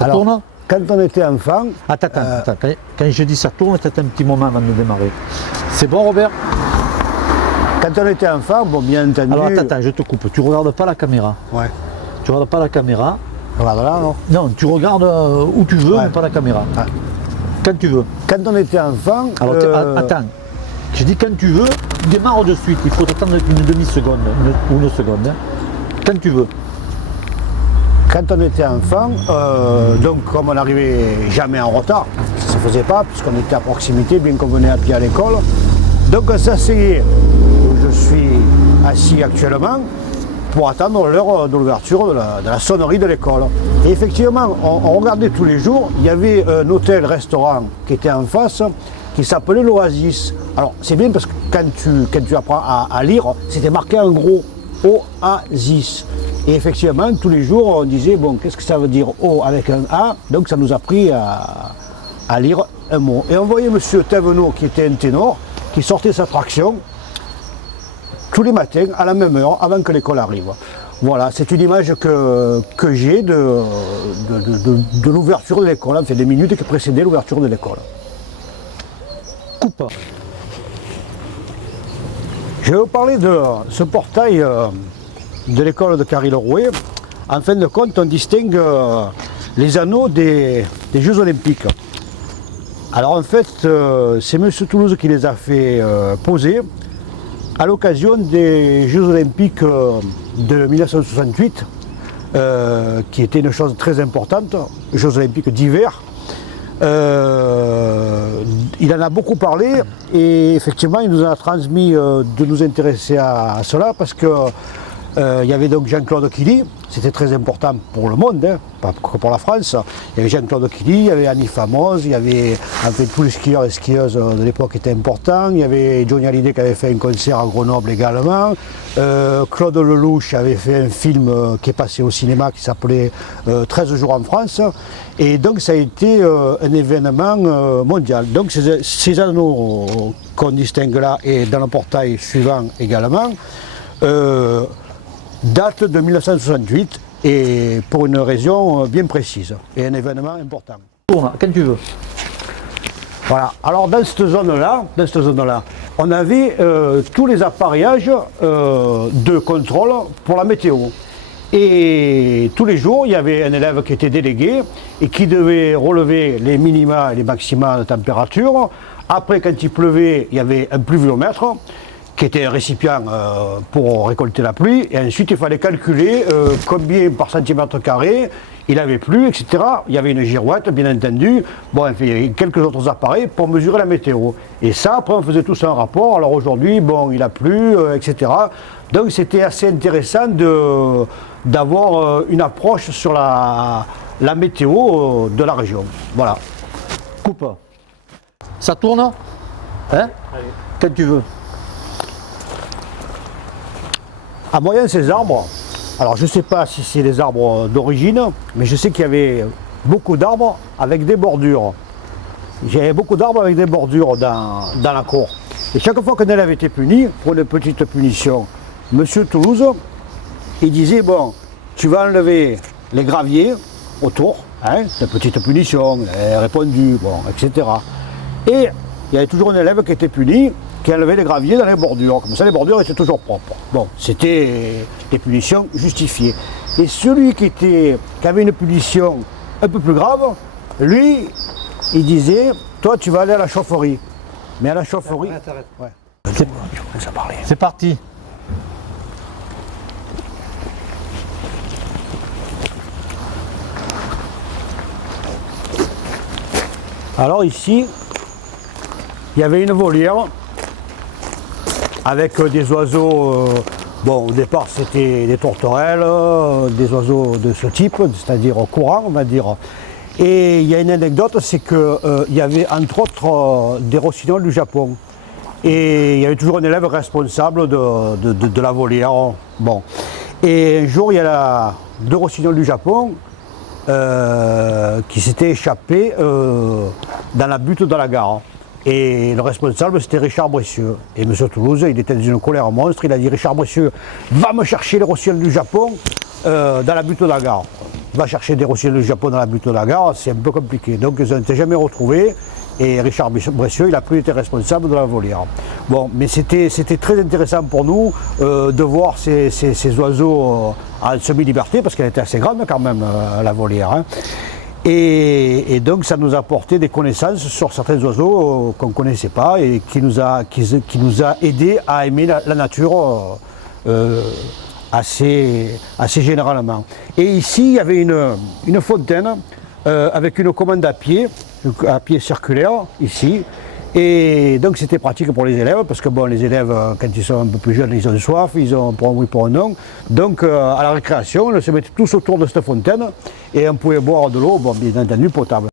Ça tourne? Quand on était enfant... Attends. Quand je dis ça tourne, t'as un petit moment avant de démarrer. C'est bon, Robert? Quand on était enfant, bon, bien entendu... Alors attends, je te coupe. Tu regardes pas la caméra. Ouais. Tu regardes pas la caméra. Regarde là, non? Non, tu regardes où tu veux, Ouais. mais pas la caméra. Ah. Quand tu veux. Quand on était enfant... Alors attends. Je dis quand tu veux, démarre de suite. Il faut attendre une demi-seconde ou une seconde. Hein. Quand tu veux. Quand on était enfant, donc comme on n'arrivait jamais en retard, ça ne se faisait pas puisqu'on était à proximité, bien qu'on venait à pied à l'école. Donc on s'asseyait, où je suis assis actuellement, pour attendre l'heure de l'ouverture de la sonnerie de l'école. Et effectivement, on regardait tous les jours, il y avait un hôtel-restaurant qui était en face, qui s'appelait l'Oasis. Alors c'est bien parce que quand tu apprends à lire, c'était marqué en gros Oasis. Et effectivement, tous les jours, on disait, bon, qu'est-ce que ça veut dire O avec un A? Donc ça nous a pris à lire un mot. Et on voyait M. Thévenot, qui était un ténor, qui sortait sa traction tous les matins, à la même heure, avant que l'école arrive. Voilà, c'est une image que j'ai de l'ouverture de l'école, enfin des minutes qui précédaient l'ouverture de l'école. Coupe. Je vais vous parler de ce portail de l'école de Carry-le-Rouet. En fin de compte, on distingue les anneaux des Jeux Olympiques. Alors en fait, c'est M. Toulouse qui les a fait poser à l'occasion des Jeux Olympiques de 1968, qui était une chose très importante, Jeux Olympiques d'hiver. Il en a beaucoup parlé et effectivement il nous a transmis de nous intéresser à cela parce que il y avait donc Jean-Claude Killy, c'était très important pour le monde, hein, pas que pour la France. Il y avait Jean-Claude Killy, il y avait Annie Famos, il y avait en fait tous les skieurs et skieuses de l'époque étaient importants. Il y avait Johnny Hallyday qui avait fait un concert à Grenoble également. Claude Lelouch avait fait un film qui est passé au cinéma qui s'appelait 13 jours en France. Et donc ça a été un événement mondial. Donc ces anneaux qu'on distingue là et dans le portail suivant également, date de 1968 et pour une raison bien précise et un événement important. Tourne, quand tu veux. Voilà, alors dans cette zone-là, on avait tous les appareillages de contrôle pour la météo. Et tous les jours, il y avait un élève qui était délégué et qui devait relever les minima et les maxima de température. Après, quand il pleuvait, il y avait un pluviomètre qui était un récipient pour récolter la pluie, et ensuite il fallait calculer combien par centimètre carré il avait plu, etc. Il y avait une girouette, bien entendu, bon, enfin, il y avait quelques autres appareils pour mesurer la météo. Et ça, après, on faisait tous un rapport, alors aujourd'hui, bon, il a plu, etc. Donc c'était assez intéressant d'avoir une approche sur la météo de la région. Voilà. Coupe. Ça tourne? Hein? Allez. Quand tu veux. À moyen ces arbres, alors je ne sais pas si c'est des arbres d'origine, mais je sais qu'il y avait beaucoup d'arbres avec des bordures. J'avais beaucoup d'arbres avec des bordures dans la cour. Et chaque fois qu'un élève était puni, pour une petite punition, Monsieur Toulouse, il disait, bon, tu vas enlever les graviers autour, hein, de petite punition, répondu, bon, etc. Et il y avait toujours un élève qui était puni, qui enlevait les graviers dans les bordures. Comme ça, les bordures étaient toujours propres. Bon, c'était des punitions justifiées. Et celui qui avait une punition un peu plus grave, lui, il disait, toi, tu vas aller à la chaufferie. Mais à la chaufferie... Arrête. Ouais. C'est parti. Alors ici, il y avait une volière avec des oiseaux, bon au départ c'était des tourterelles, des oiseaux de ce type, c'est-à-dire courants on va dire. Et il y a une anecdote, c'est qu'il y avait entre autres des rossignols du Japon. Et il y avait toujours un élève responsable de la volière. Bon. Et un jour il y a deux rossignols du Japon qui s'étaient échappés dans la butte de la gare. Et le responsable, c'était Richard Bressieux. Et M. Toulouse, il était dans une colère monstre. Il a dit, Richard Bressieux, va me chercher les rossignols du Japon dans la butte de la gare. va chercher des rossignons du Japon dans la butte de la gare, c'est un peu compliqué. Donc ils n'ont été jamais retrouvés et Richard Bressieux, il n'a plus été responsable de la volière. Bon, mais c'était très intéressant pour nous de voir ces oiseaux en semi-liberté, parce qu'elle était assez grande quand même, la volière. Hein. Et donc ça nous a apporté des connaissances sur certains oiseaux qu'on ne connaissait pas et qui nous a aidé à aimer la nature assez généralement. Et ici, il y avait une fontaine avec une commande à pied circulaire, ici. Et donc c'était pratique pour les élèves, parce que bon, les élèves, quand ils sont un peu plus jeunes, ils ont soif, ils ont pour un oui, pour un non. Donc à la récréation, ils se mettaient tous autour de cette fontaine et on pouvait boire de l'eau, bon, bien entendu potable.